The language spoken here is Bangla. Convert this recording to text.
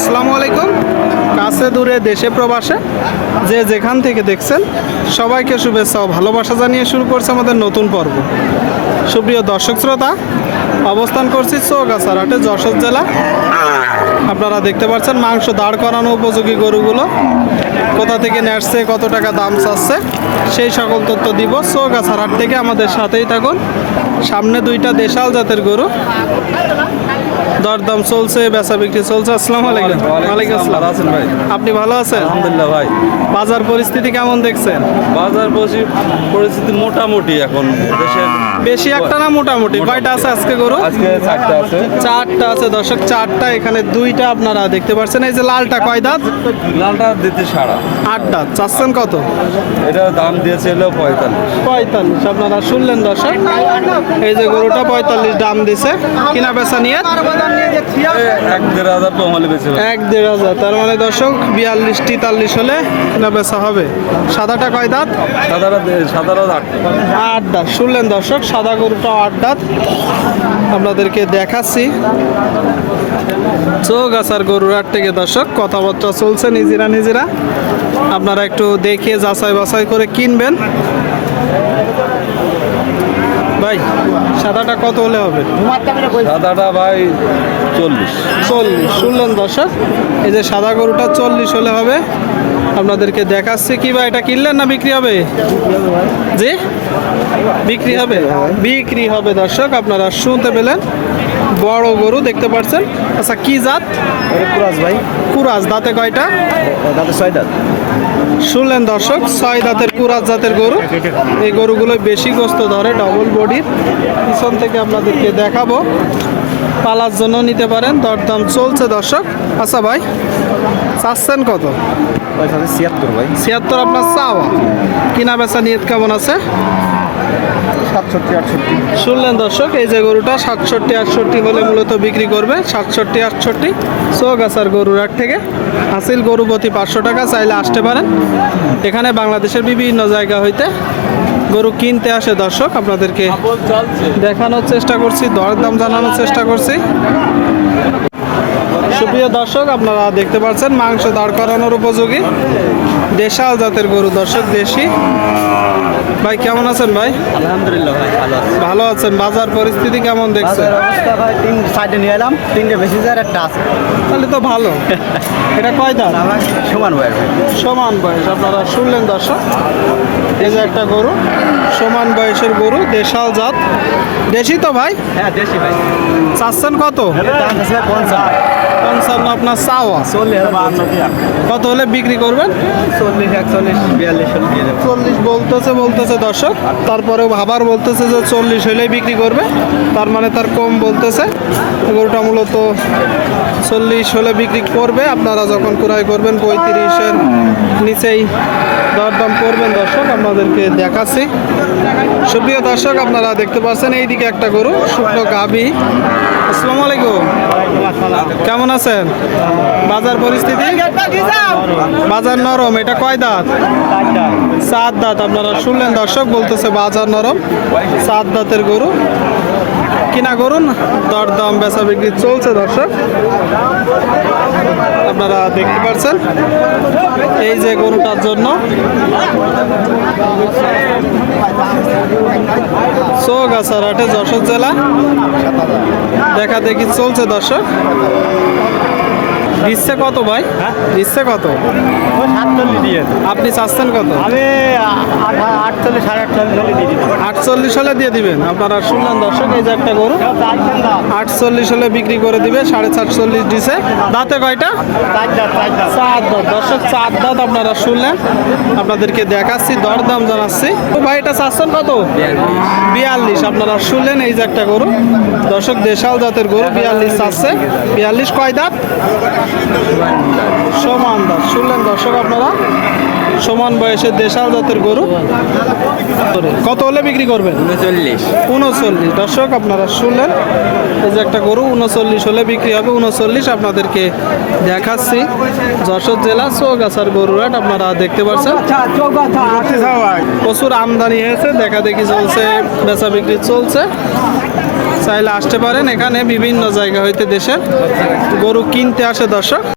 আসসালামু আলাইকুম। কাছে দূরে দেশে প্রবাসে যে যেখান থেকে দেখছেন, সবাইকে শুভেচ্ছা ও ভালোবাসা জানিয়ে শুরু করছে আমাদের নতুন পর্ব। সুপ্রিয় দর্শক শ্রোতা, অবস্থান করছি চৌগাছারহাটে, যশোর জেলা। আপনারা দেখতে পাচ্ছেন মাংস দাঁড় করানো উপযোগী গরুগুলো। কোথা থেকে নেসছে কত টাকা দাম চাচ্ছে, সেই সকল তথ্য দিব। চৌগাছারহাট থেকে আমাদের সাথেই থাকুন। সামনে দুইটা দেশাল জাতের গরু। দরদাম চলছে বেচা বিক্রি চলছে। আসসালামু আলাইকুম। ওয়ালাইকুম আসসালাম। আছেন ভাই? আপনি ভালো আছেন? আলহামদুলিল্লাহ ভাই। বাজার পরিস্থিতি কেমন দেখছেন? বাজার পরিস্থিতি মোটামুটি এখন। দেশের বেশি একটা না মোটামুটি? কয়টা আছে আজকে গরু? আজকে চারটা আছে। চারটা আছে। দর্শক চারটা। এখানে দুইটা আপনারা দেখতে পাচ্ছেন। এই যে লালটা কয় দাঁত? লালটা দিতে সারা। আট দাঁত। চাচ্ছেন কত? এটা দাম দিয়েছিল পঁয়তাল্লিশ। পঁয়তাল্লিশ। আপনারা শুনলেন দর্শক? এই যে গরুটা পঁয়তাল্লিশ দাম দিছে। কিনা বেচা নিয়ে? এক দেড় হাজার তার মানে দর্শক বিয়াল্লিশ তেতাল্লিশ হলে কিনা বেচা হবে। সাদাটা কয় দাঁত? আট আট দাঁত। শুনলেন দর্শক সাদা গরুটা আট দাঁত। আপনাদেরকে দেখাচ্ছি। চোখ আসার গরুর হাট থেকে দর্শক কথাবার্তা চলছে নিজেরা নিজেরা। আপনারা একটু দেখে যাচাই বাছাই করে কিনবেন ভাই সাদাটা কত হলে হবে? সাদাটা ভাই চল্লিশ। চল্লিশ শুনলেন দর্শক? এই যে সাদা গরুটা চল্লিশ হলে হবে। আপনাদেরকে দেখাচ্ছে কি বা এটা কিনলেন না বিক্রি হবে? জি? বিক্রি হবে? বিক্রি হবে দর্শক আপনারা শুনতে পেলেন। বড় গরু দেখতে পাচ্ছেন। আচ্ছা কি জাত? কুরাজ ভাই। কুরাজ দাঁতে কয়টা? দাদা ছয় দাঁত শুনলেন দর্শক ছয় দাঁতের কুরাত জাতের গরু। এই গরুগুলো বেশি গোস্ত ধরে ডবল বডির পিছন থেকে আপনাদেরকে দেখাবো। পালার জন্য নিতে পারেন দরদাম চলছে দর্শক। আচ্ছা ভাই চাচ্ছেন কত? ছিয়াত্তর ভাই। ছিয়াত্তর আপনার চাওয়া। কিনা বেচা নিয়ত কেমন আছে? সাতষট্টি, আটষট্টি। শুনলেন দর্শক, এই যে গরুটা সাতষট্টি, আটষট্টি হলে মূলত বিক্রি করবে। সাতষট্টি, আটষট্টি চৌগাছার গরুর হাট থেকে। হাসিল গরু প্রতি পাঁচশো টাকা, চাইলে আসতে পারেন। এখানে বাংলাদেশের বিভিন্ন জায়গা হইতে গরু কিনতে আসে দর্শক, আপনাদেরকে দেখানোর চেষ্টা করছি, দরদাম জানানোর চেষ্টা করছি। সুপ্রিয় দর্শক আপনারা দেখতে পাচ্ছেন মাংস দাঁড় করানোর উপযোগী। দেশাল জাতের গরু দর্শক দেশি। ভাই কেমন আছেন ভাই? আলহামদুলিল্লাহ ভাই ভালো ভালো আছেন। বাজার পরিস্থিতি কেমন দেখছেন? অবস্থা ভাই তিন সাইডে নিয়ে এলাম তিনটে বেশি যায় আর একটা আছে। তাহলে তো ভালো। এটা কয় দাম সমান ভাই। সমান বয়স। আপনারা শুনলেন দর্শক? এই যে একটা গরু সমান বয়সের গরু দেশাল জাত। দেশি তো ভাই? হ্যাঁ দেশি ভাই। চাচ্ছেন কত? ভাই পঞ্চান্ন আপনার চাওয়া। চল্লিশ কত হলে বিক্রি করবেন? চল্লিশ একচল্লিশ বিয়াল্লিশ চল্লিশ বলতেছে বলতেছে দর্শক। তারপরেও আবার বলতেছে যে চল্লিশ হলেই বিক্রি করবে। তার মানে তার কম বলতেছে। গরুটা মূলত চল্লিশ হলে বিক্রি করবে। আপনারা যখন ক্রয় করবেন পঁয়ত্রিশের নিচেই দরদাম করবেন দর্শক। আপনাদেরকে দেখাচ্ছি। সুপ্রিয় দর্শক আপনারা দেখতে পাচ্ছেন এইদিকে একটা গরু শুকনো গাভি। আসসালামু আলাইকুম। কেমন আছেন? বাজার পরিস্থিতি? বাজার নরম, এটা কয় দাঁত? সাত দাঁত, আপনারা শুনলেন দর্শক, বলতেছে বাজার নরম, সাত দাঁতের গরু। কিনা করুন দরদাম, বেচা বিক্রি চলছে দর্শক। আপনারা দেখতে পাচ্ছেন এই যে গরুটার জন্য। চৌগাছার হাটে যশোর জেলা। দেখা দেখি চলছে দর্শক। দিচ্ছে কত ভাই? দিচ্ছে কত? আপনি চাচ্ছেন কত? আমি আটচল্লিশ সাড়ে আটচল্লিশ দিয়ে দিবো। আটচল্লিশ হলে দিয়ে দিবেন? আপনারা শুনলেন দর্শক এই যে একটা গরু। আটচল্লিশ হলে বিক্রি করে দিবে সাড়ে সাতচল্লিশ দিছে। দাঁতে কয়টা? চার দাঁত। দর্শক চার দাঁত আপনারা শুনলেন। আপনাদেরকে দেখাচ্ছি দরদাম জানাচ্ছি। তো ভাই এটা চাচ্ছেন কত? বিয়াল্লিশ। আপনারা শুনলেন এই যে একটা গরু। দর্শক দেশাল জাতের গরু বিয়াল্লিশ চাচ্ছে। বিয়াল্লিশ কয় দাঁত? সমান দাঁত শুনলেন দর্শক আপনারা? সমান বয়সের দেশাল জাতের গরু। কত হলে বিক্রি করবেন? উনচল্লিশ। উনচল্লিশ। দর্শক আপনারা শুনলেন এই যে একটা গরু উনচল্লিশ হলে বিক্রি হবে। উনচল্লিশ আপনাদেরকে দেখাচ্ছি। যশোর জেলা চৌগাছার গরুরাট আপনারা দেখতে পাচ্ছেন প্রচুর আমদানি হয়েছে দেখা দেখি চলছে বেচা বিক্রি চলছে। চাইলে আসতে পারেন। এখানে বিভিন্ন জায়গা হইতে দেশের গরু কিনতে আসে দর্শক।